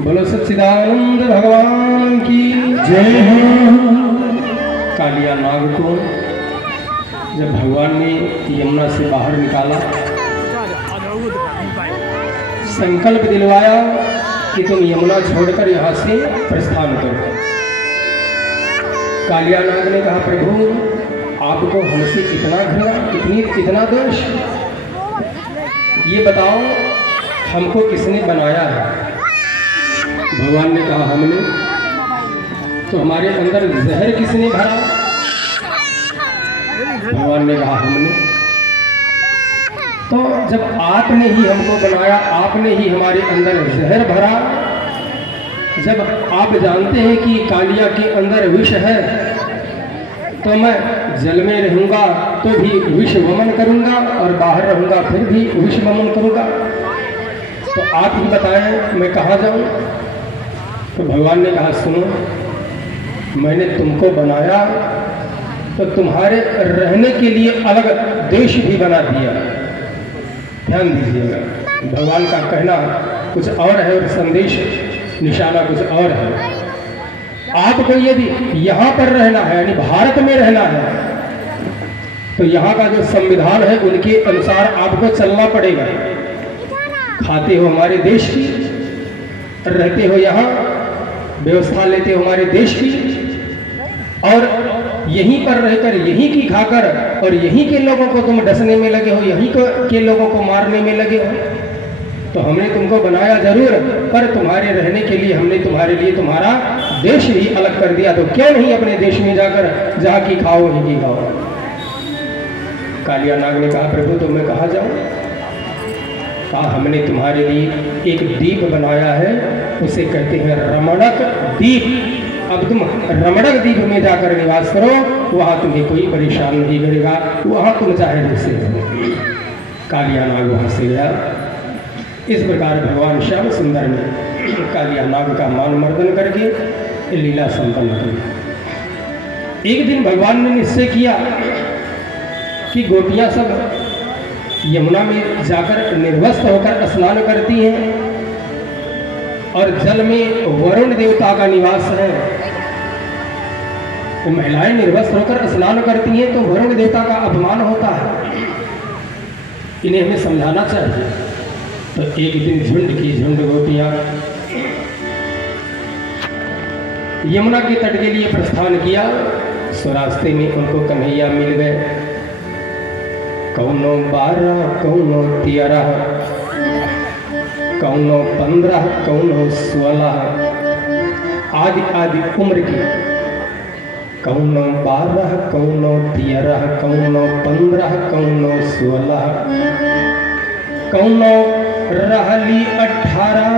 बोलो सच्चिदानंद भगवान की जय। कालिया नाग को जब भगवान ने यमुना से बाहर निकाला, संकल्प दिलवाया कि तुम यमुना छोड़कर यहाँ से प्रस्थान करो। कालिया नाग ने कहा, प्रभु आपको हमसे इतना घृणा, इतना दोष, ये बताओ हमको किसने बनाया है? भगवान ने कहा, हमने। तो हमारे अंदर जहर किसने भरा? भगवान ने कहा, हमने। तो जब आपने ही हमको बनाया, आपने ही हमारे अंदर जहर भरा, जब आप जानते हैं कि कालिया के अंदर विष है, तो मैं जल में रहूंगा तो भी विष वमन करूंगा और बाहर रहूंगा फिर भी विष वमन करूंगा। तो आप ही बताएं मैं कहाँ जाऊं? तो भगवान ने कहा, सुनो, मैंने तुमको बनाया तो तुम्हारे रहने के लिए अलग देश भी बना दिया। ध्यान दीजिएगा, भगवान का कहना कुछ और है और संदेश निशाना कुछ और है। आपको यदि यहाँ पर रहना है, यानी भारत में रहना है, तो यहाँ का जो संविधान है उनके अनुसार आपको चलना पड़ेगा। खाते हो हमारे देश की, रहते हो यहाँ, व्यवस्था लेते हो हमारे देश की, और यहीं पर रहकर यहीं की खाकर और यहीं के लोगों को तुम डसने में लगे हो, यहीं के लोगों को मारने में लगे हो। तो हमने तुमको बनाया जरूर, पर तुम्हारे रहने के लिए हमने तुम्हारे लिए तुम्हारा देश ही अलग कर दिया। तो क्यों नहीं अपने देश में जाकर जहाँ की खाओ वहीं की खाओ। कालिया नाग ने कहा, प्रभु तो मैं कहाँ जाऊँ? कहा, हमने तुम्हारे लिए एक दीप बनाया है, उसे कहते हैं रमणक दीप। अब तुम रमणक द्वीप में जाकर निवास करो, वहां तुम्हें कोई परेशान नहीं करेगा, वहां तुम चाहे जैसे रहो। कालिया नाग वहां से गया। इस प्रकार भगवान श्याम सुंदर ने कालिया नाग का मान मर्दन करके लीला संपन्न की। एक दिन भगवान ने निश्चय किया कि गोपियां सब यमुना में जाकर निर्वस्त्र होकर स्नान करती हैं और जल में वरुण देवता का निवास है। तो महिलाएं निर्वस्त्र होकर स्नान करती हैं तो वरुण देवता का अपमान होता है, इन्हें हमें समझाना चाहिए। तो एक दिन झुंड की झुंड गोपियां यमुना के तट के लिए प्रस्थान किया। सो रास्ते में उनको कन्हैया मिल गए। कौनो 12 कौनो 13 कौनो 15 कौनो 16 आदि आदि उम्र की, कौनो 12 कौनो 13 कौनो 15 कौनो 16 कौनो रहली 18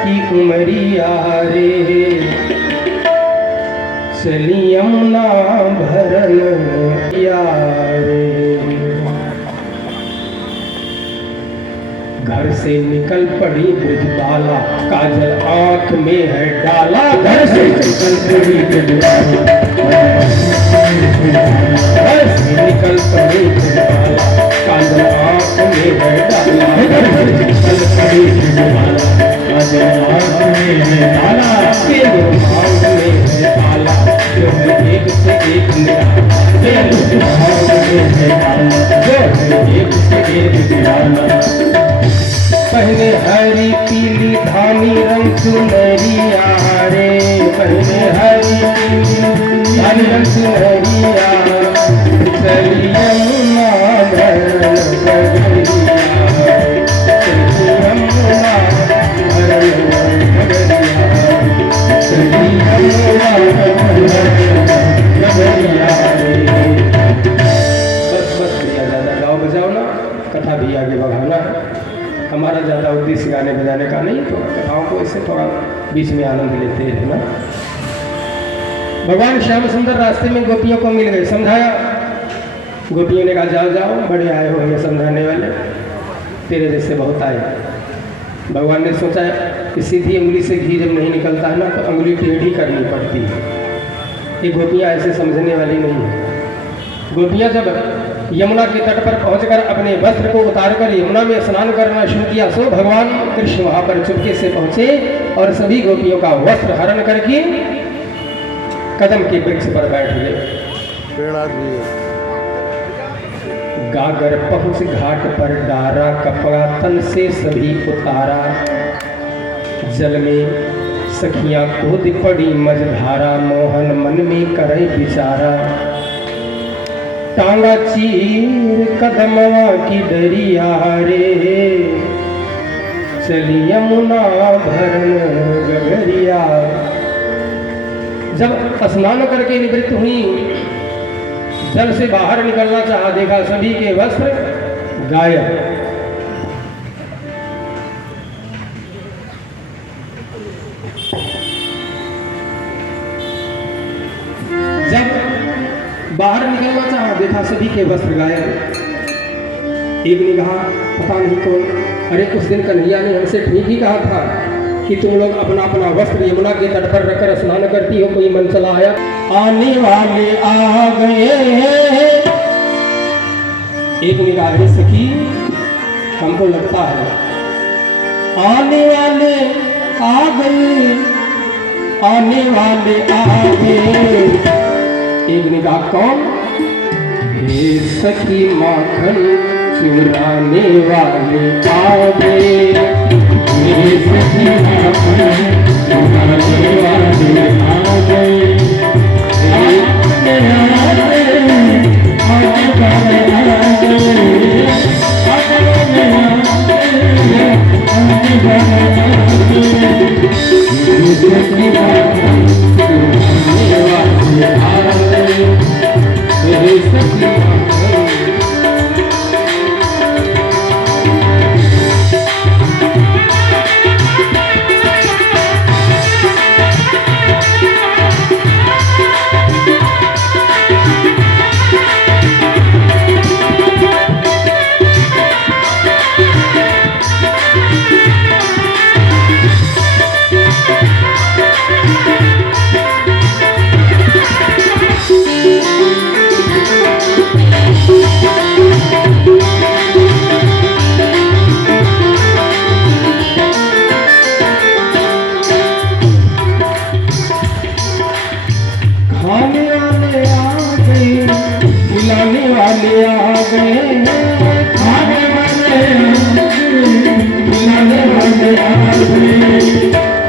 की उमरिया रे, चली यमुना भरन यारे। घर से निकल पड़ी ब्रजबाला, काजल आंख में है डाला। घर से निकल पड़ी ब्रजबाला, घर से निकल पड़ी ब्रजबाला, काजल आंख में है डाला। घर से निकल पड़ी ब्रजबाला, काजल आंख में है डाला। तेरे भाव में है डाला, जो है एक से एक निराला। तेरे भाव में है डाला, जो है एक से एक निराला। पहले हरी पीली धानी रंग चुनरिया रे, पहले हरी पीली धानी रंग चुनरिया, चली यमुना भरन गगरिया, चली यमुना भरन गगरिया, चली यमुना भरन गगरिया रे। बस बस भैया, ज़्यादा गाओ बजाओ ना, कथा भी आगे बढ़ाना है। हमारा ज़्यादा उद्देश्य गाने बजाने का नहीं, तो कथाओं को इससे थोड़ा बीच में आनंद लेते हैं ना। भगवान श्याम सुंदर रास्ते में गोपियों को मिल गए, समझाया। गोपियों ने कहा जाओ जाओ, बड़े आए हो हमें समझाने वाले, तेरे जैसे बहुत आए। भगवान ने सोचा कि सीधी उंगली से घी जब नहीं निकलता है ना, तो उंगली टेढ़ी करनी पड़ती है। ये गोपियाँ ऐसे समझने वाली नहीं है। गोपियाँ जब यमुना के तट पर पहुंचकर अपने वस्त्र को उतारकर यमुना में स्नान करना शुरू किया, सो भगवान कृष्ण वहां पर चुपके से पहुंचे और सभी गोपियों का वस्त्र हरण करके कदम के वृक्ष पर बैठ गए। गागर पहुंच घाट पर डारा, कपड़ा तन से सभी उतारा। जल में सखियां कूद पड़ी मझधारा, मोहन मन में करे विचारा। टांगा चीर कदमवा की दरिया रे, चली यमुना भरन गगरिया। जब स्नान करके निवृत्त हुई, जल से बाहर निकलना चाहा, देखा सभी के वस्त्र गायब। जब बाहर निकलना चाहा, देखा सभी के वस्त्र गायब। एक ने कहा पता नहीं कौन, अरे उस दिन कन्हैया ने हमसे ठीक ही कहा था कि तुम लोग अपना अपना वस्त्र यमुना के तट पर रखकर स्नान करती हो, कोई मन चला आया। आने वाले आ गए। एक ने कहा अरे सखी, हमको लगता है आने वाले आ गए, आने वाले आ गए। एक ने कहा कौन? हे सखी माखन चुराने वाले आ गए, हे सखी माखन चुराने वाले आ गए।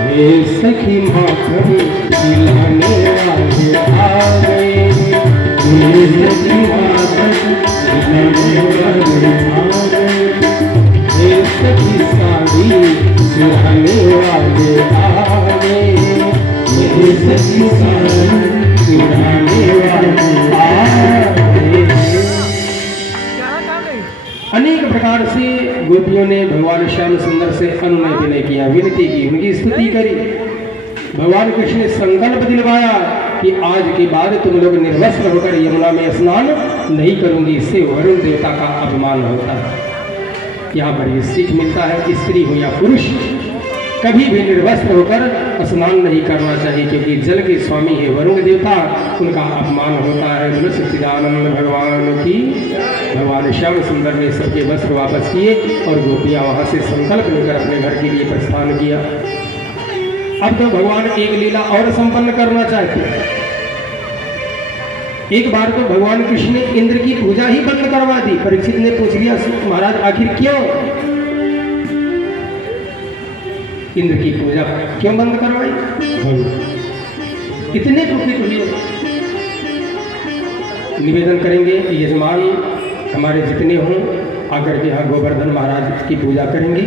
हे सखी माखन खिलाने वाले आ गए, हे सखी माखन खिलाने वाले आ गए, हे सखी साड़ी चुराने वाले आ गए, हे सखी साड़ी चुराने वाले आ गए। अनेक प्रकार से गोपियों ने भगवान श्याम सुंदर से अनुनय विनय किया, विनती की, उनकी स्तुति करी। भगवान कृष्ण ने संकल्प दिलवाया कि आज के बाद तुम लोग निर्वस्त्र होकर यमुना में स्नान नहीं करूंगी, इससे वरुण देवता का अपमान होता है। यहाँ पर ये सीख मिलता है, स्त्री हो या पुरुष कभी भी निर्वस्त्र होकर स्नान नहीं करना चाहिए, क्योंकि जल के स्वामी है वरुण देवता, उनका अपमान होता है। बोलो सच्चिदानंद भगवान की। भगवान श्याम सुंदर ने सबके वस्त्र वापस किए और गोपियाँ वहाँ से संकल्प लेकर अपने घर के लिए प्रस्थान किया। अब तो भगवान एक लीला और संपन्न करना चाहते हैं। एक बार तो भगवान कृष्ण ने इंद्र की पूजा ही बंद करवा दी। परीक्षित ने पूछ लिया, महाराज आखिर क्यों इंद्र की पूजा क्यों बंद करवाई? इतने दुखित हुए। निवेदन करेंगे यजमान हमारे जितने हों आकर के यहाँ गोवर्धन महाराज की पूजा करेंगे।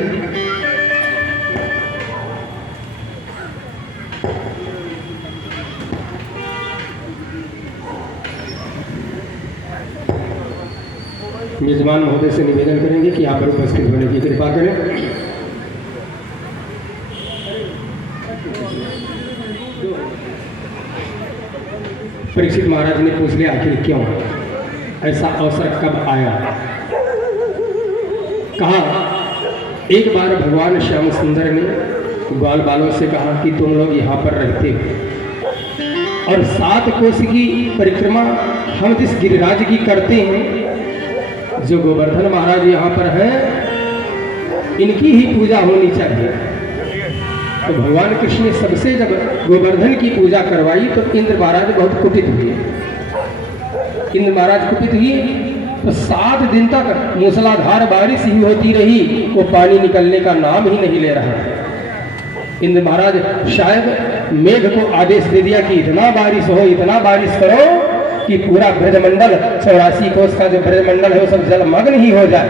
यजमान महोदय से निवेदन करेंगे कि यहाँ पर उपस्थित होने की कृपा करें। परीक्षित महाराज ने पूछ लिया, आखिर क्यों, ऐसा अवसर कब आया? कहा, एक बार भगवान श्याम सुंदर ने ग्वाल बालों से कहा कि तुम लोग यहाँ पर रहते हो और 7 कोस की परिक्रमा हम जिस गिरिराज की करते हैं, जो गोवर्धन महाराज यहाँ पर हैं, इनकी ही पूजा होनी चाहिए। तो भगवान कृष्ण ने सबसे जब गोवर्धन की पूजा करवाई तो इंद्र महाराज बहुत कुपित हुए। इंद्र महाराज कुपित हुए तो 7 दिन तक मूसलाधार बारिश ही होती रही, वो पानी निकलने का नाम ही नहीं ले रहा। इंद्र महाराज शायद मेघ को आदेश दे दिया कि इतना बारिश हो, इतना बारिश करो कि पूरा ब्रजमंडल 84 कोस का जो ब्रजमंडल है वो सब जलमग्न ही हो जाए।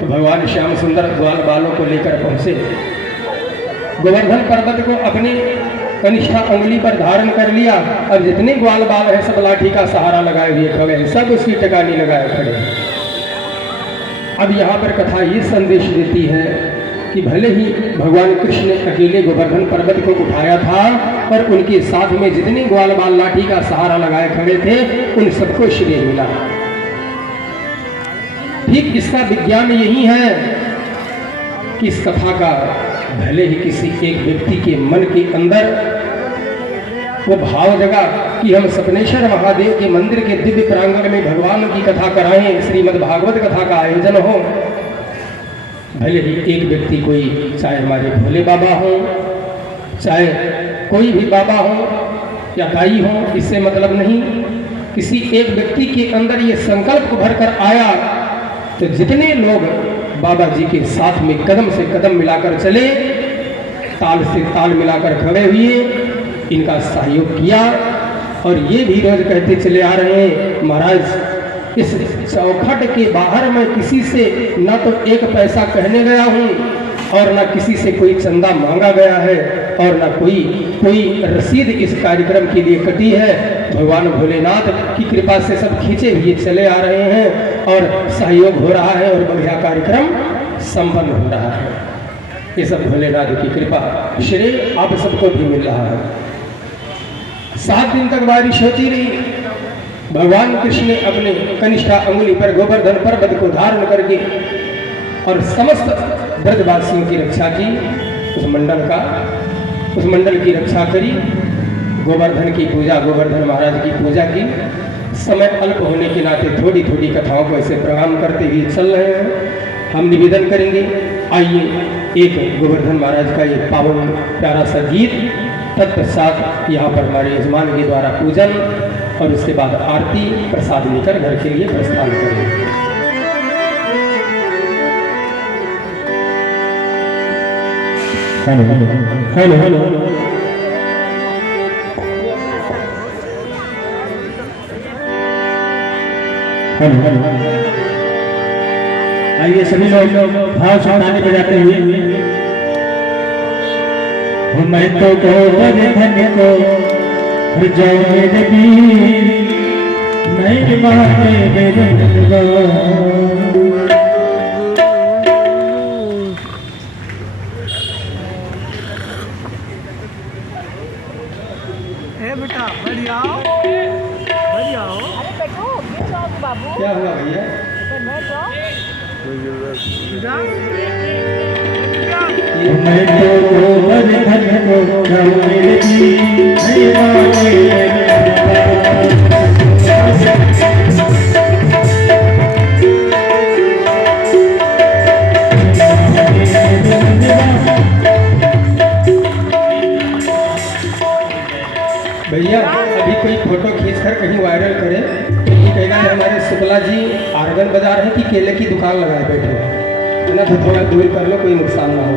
तो भगवान श्याम सुंदर ग्वाल बालों को लेकर पहुंचे। गोवर्धन पर्वत को अपने कनिष्ठा उंगली पर धारण कर लिया। अब जितने ग्वाल बाल है सब लाठी का सहारा लगाए हुए खड़े हैं, सब उसकी टकानी लगाए खड़े हैं। अब यहाँ पर कथा ये संदेश देती है कि भले ही भगवान कृष्ण ने अकेले गोवर्धन पर्वत को उठाया था, पर उनके साथ में जितने ग्वाल बाल लाठी का सहारा लगाए खड़े थे उन सबको श्रेय मिला। ठीक इसका विज्ञान यही है कि इस कथा का भले ही किसी एक व्यक्ति के मन के अंदर वो भाव जगा कि हम सपनेश्वर महादेव के मंदिर के दिव्य प्रांगण में भगवान की कथा कराएं, श्रीमद् भागवत कथा का आयोजन हो। भले ही एक व्यक्ति, कोई चाहे हमारे भोले बाबा हो, चाहे कोई भी बाबा हो या दाई हो, इससे मतलब नहीं। किसी एक व्यक्ति के अंदर ये संकल्प भर कर आया तो जितने लोग बाबा जी के साथ में कदम से कदम मिलाकर चले, ताल से ताल मिलाकर खड़े हुए, इनका सहयोग किया और ये भी रोज कहते चले आ रहे हैं, महाराज इस चौखट के बाहर मैं किसी से न तो एक पैसा कहने गया हूँ और न किसी से कोई चंदा मांगा गया है और न कोई रसीद इस कार्यक्रम के लिए कटी है। भगवान भोलेनाथ की कृपा से सब खींचे हुए चले आ रहे हैं और सहयोग हो रहा है और बढ़िया कार्यक्रम संपन्न हो रहा है। ये सब भोलेनाथ की कृपा, श्रेय आप सबको भी मिल रहा है। 7 दिन तक बारिश होती रही। भगवान कृष्ण ने अपने कनिष्ठा अंगुली पर गोवर्धन पर्वत को धारण करके और समस्त ब्रजवासियों की रक्षा की, उस मंडल की रक्षा करी। गोवर्धन की पूजा, गोवर्धन महाराज की पूजा की। समय अल्प होने के नाते थोड़ी थोड़ी कथाओं को ऐसे प्रणाम करते हुए चल रहे हैं। हम निवेदन करेंगे, आइए एक गोवर्धन महाराज का ये पावन प्यारा सा गीत, तत्पश्चात यहाँ पर हमारे यजमान के द्वारा पूजन और उसके बाद आरती प्रसाद लेकर घर के लिए प्रस्थान करेंगे। Hello hello hello hello. आइए सभी लोग भाव से ताली बजाते हुए। मैं तो गोबर धन को हर जाओ मेरे वीर, नहीं माने मेरे बेटा बढ़िया बढ़िया हो। अरे बैठो बाबू। क्या हुआ भैया? मैं तो गोबर धन को जाओ मेरे वीर, नहीं माने भैया अभी कोई फोटो खींचकर कहीं वायरल करे तो ये कहेगा कि हमारे शुक्ला जी आर्गन बजा रहे हैं कि केले की दुकान लगाए बैठे है ना, तो थोड़ा दूर कर लो, कोई नुकसान ना हो।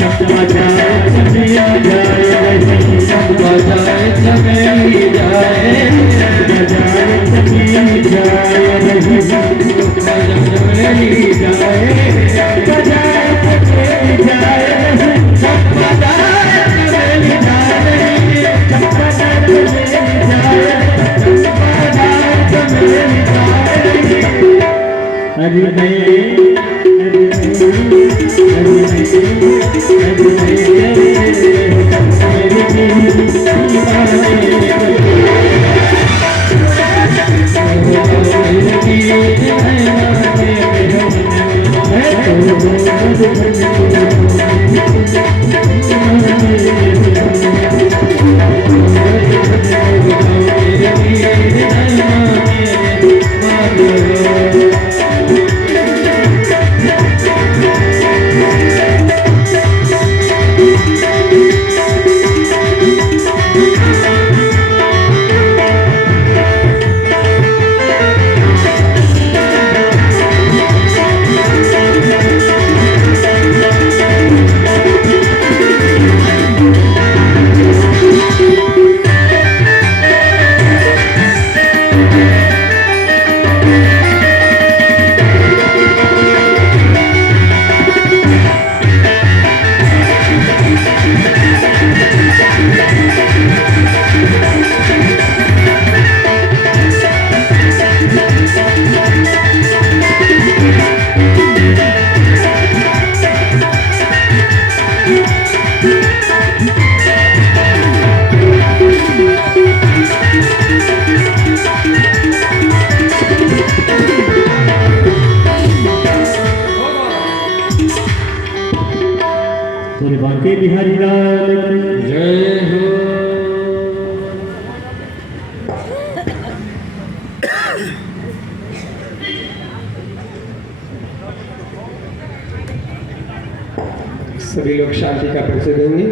चंपा जाए चमेली जाए नहीं, चंपा जाए चमेली जाए, जाए चमेली जाए नहीं, चंपा चमेली जाए, जाए चमेली जाए नहीं, चंपा जाए चमेली जाए नहीं, चंपा जाए चमेली जाए, चंपा जाए चमेली जाए नहीं। हरि नहीं बांके बिहारी लाल जय हो। सभी लोग शांति का परिचय देंगे।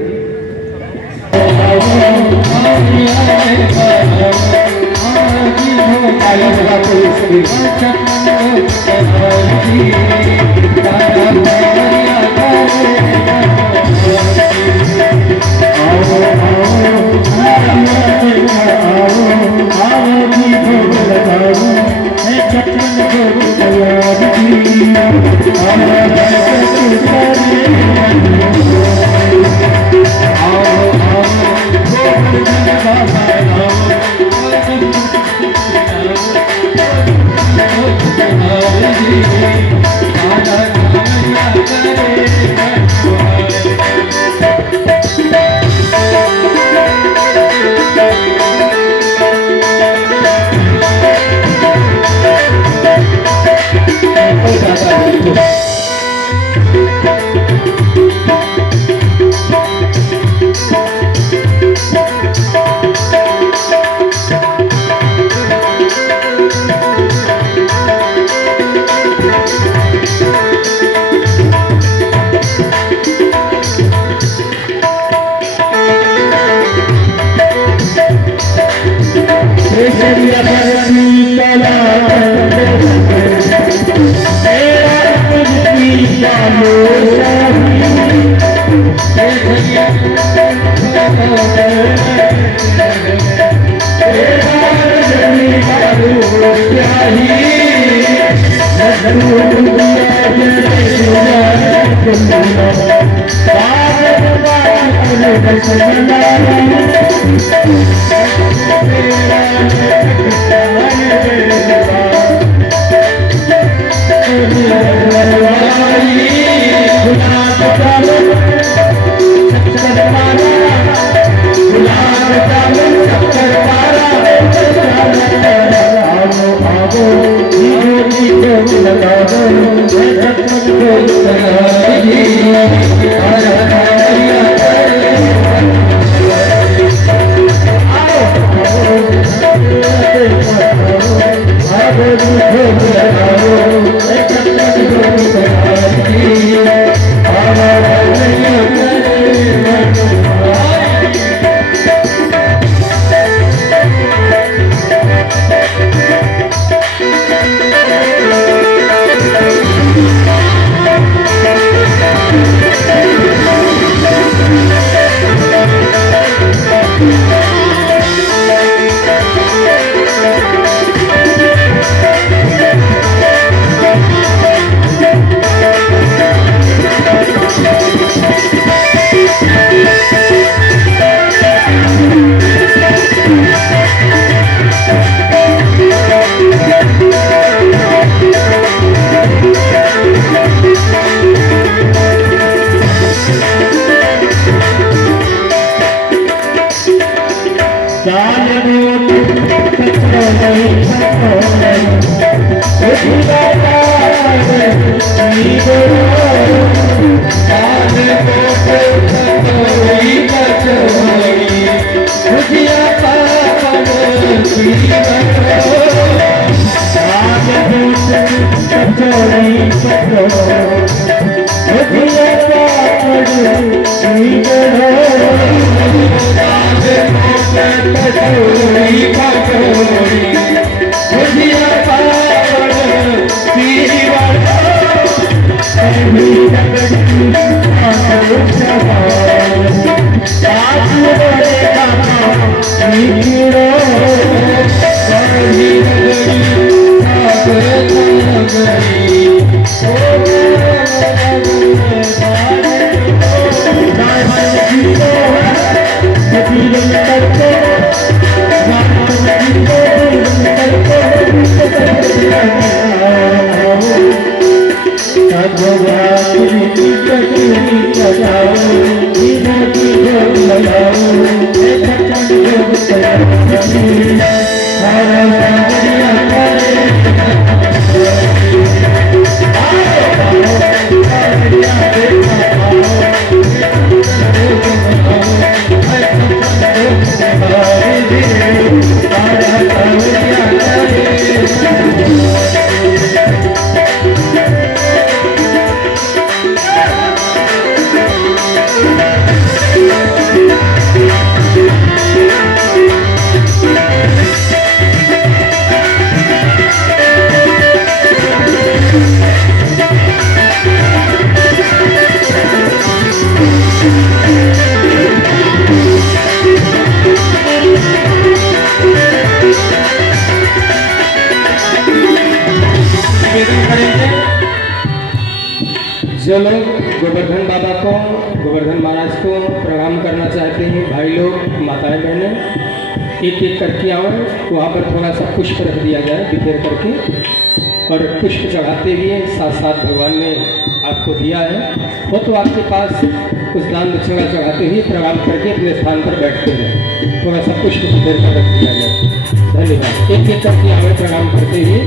जो लोग गोवर्धन बाबा को, गोवर्धन महाराज को प्रणाम करना चाहते हैं, भाई लोग, माताएं बहनें, एक एक करके आओ। वहाँ पर थोड़ा सा पुष्प रख दिया जाए बिखेर करके, और पुष्प चढ़ाते हुए साथ साथ भगवान ने आपको दिया है वो तो आपके पास कुछ दान दक्षिणा चढ़ाते हुए प्रणाम करके अपने स्थान पर बैठते हैं। थोड़ा सा पुष्प बिखेर कर रख दिया जाए। धन्यवाद। एक एक करके आओ प्रणाम करते हुए।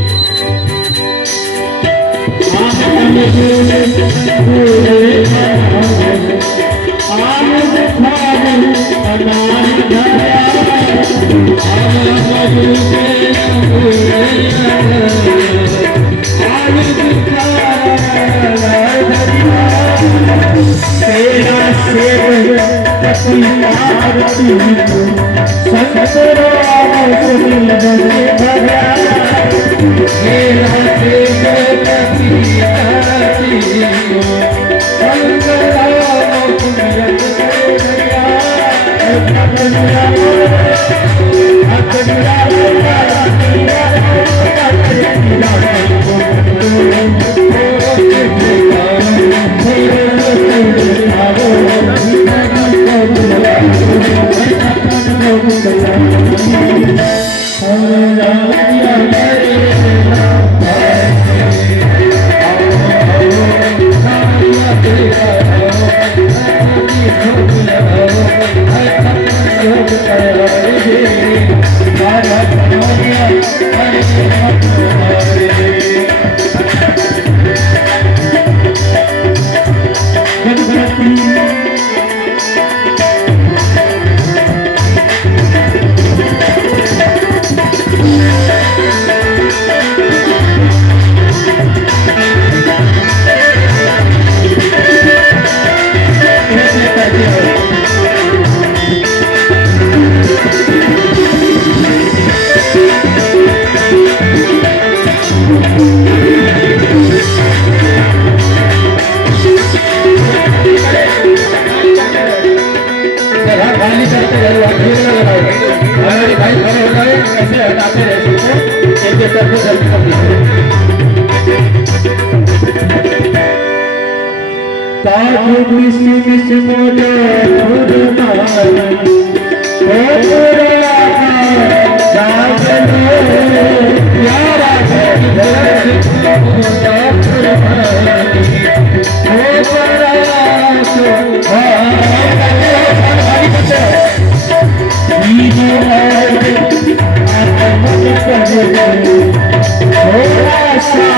Oh,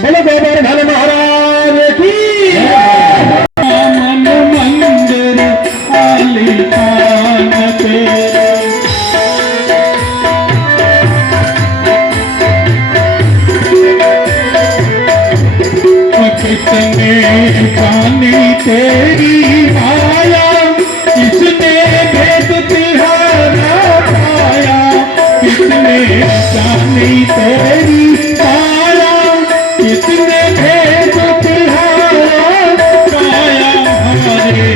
बोलो गोवर्धन महाराज की मन मंदिर आलीशान तेरे कितने जानी तेरी माया किसने भेद तिहारा पाया कितने जानी तेरी माया कितने भेद तिहारा पाया हमारे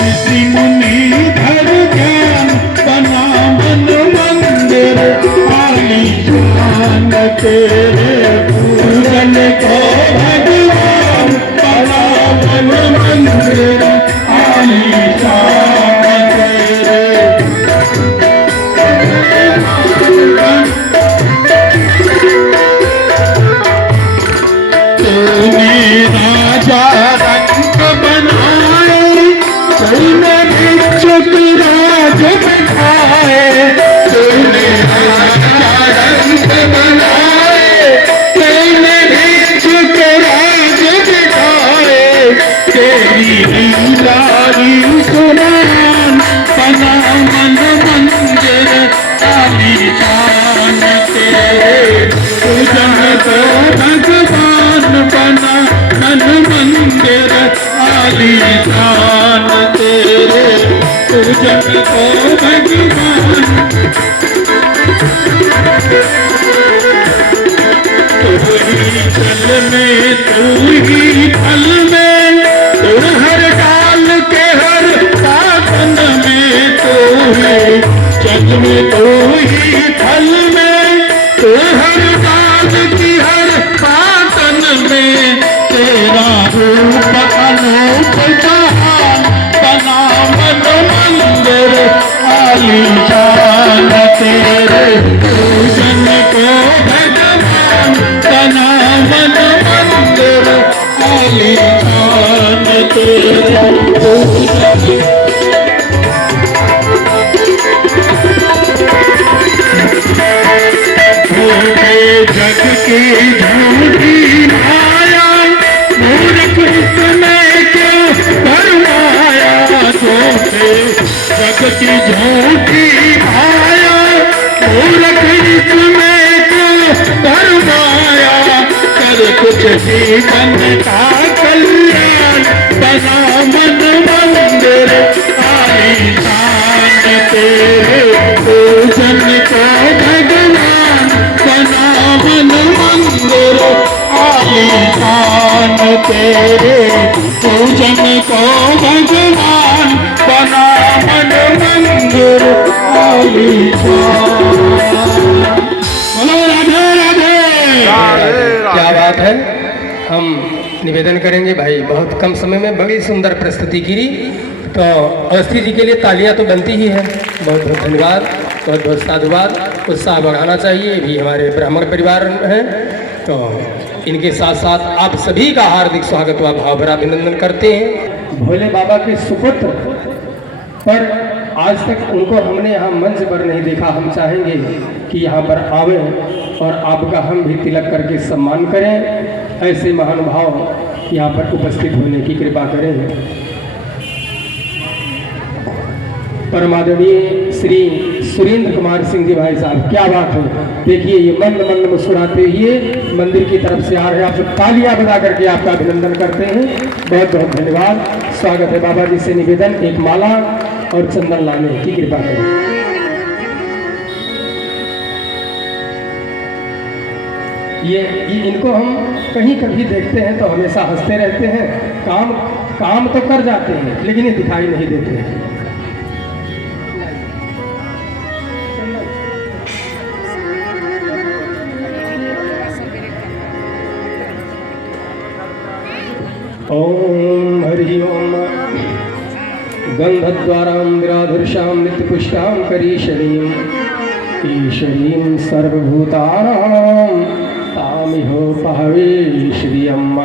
ऋषि मुनि धर ज्ञान बना मन मंदिर आलीशान तेरे पूजन को भगवान बना मन मंदिर आलीशान तेरे तूने राजा रंग बनाए तूने भिक्षुक राज बिठाए तूने राजा रंग बनाए तूने भिक्षुक राज बिठाए तेरी लीलारी सुनान बना मन मंदिर आलीशान तेरे पूजन को भगवान बना मन मंदिर आलीशान तेरे पूजन को भगवान तू ही जल में तू ही फल में तू हर डाल के हर साधन में तू ही जग में तू ही फल में तू हर डाल की हर साधन में तेरा रूप अनूप जहान बना मन मंदिर आलीशान तेरे पूजन को भगवान बना मन मंदिर आलीशान तेरे पूजन जग की झूठी माया मूर्ख इसमें क्यों भरमाया झूठे जग की झूठी माया मूर्ख इसमें क्यों भरमाया कर कुछ जीवन का कल्याण बना मन मंदिर आलीशान तेरे पूजन को भगवान बना मन मंदिर आलीशान तेरे पूजन को भगवान बना मन मंदिर आलीशान बोलो राधे राधे क्या बात है। हम निवेदन करेंगे भाई, बहुत कम समय में बड़ी सुंदर प्रस्तुति की। तो अवस्थी जी के लिए तालियां तो बनती ही है। बहुत बहुत धन्यवाद, बहुत बहुत साधुवाद। उत्साह बढ़ाना चाहिए, ये भी हमारे ब्राह्मण परिवार हैं। तो इनके साथ साथ आप सभी का हार्दिक स्वागत व भाव भरा अभिनंदन करते हैं। भोले बाबा के सुपुत्र पर आज तक उनको हमने यहाँ मंच पर नहीं देखा। हम चाहेंगे कि यहाँ पर आवें और आपका हम भी तिलक करके सम्मान करें। ऐसे महानुभाव यहाँ पर उपस्थित होने की कृपा करें। परमादरणीय श्री सुरेंद्र कुमार सिंह जी भाई साहब, क्या बात है। देखिए ये मंद मंद मुस्कुराते हुए मंदिर की तरफ से आ रहे हैं, आप सब तालियां बजा करके आपका अभिनंदन करते हैं। बहुत बहुत धन्यवाद। स्वागत है। बाबा जी से निवेदन, एक माला और चंदन लाने की कृपा करें। ये इनको हम कहीं कभी देखते हैं तो हमेशा हंसते रहते हैं, काम तो कर जाते हैं लेकिन ये दिखाई नहीं देते हैं। ओम हरि ओम। गंधद्वारां विराधुर्षां नित्यपुष्टां करीशरीं ईश्वरीं सर्वभूतानां तामिहो पहवे श्रियम्।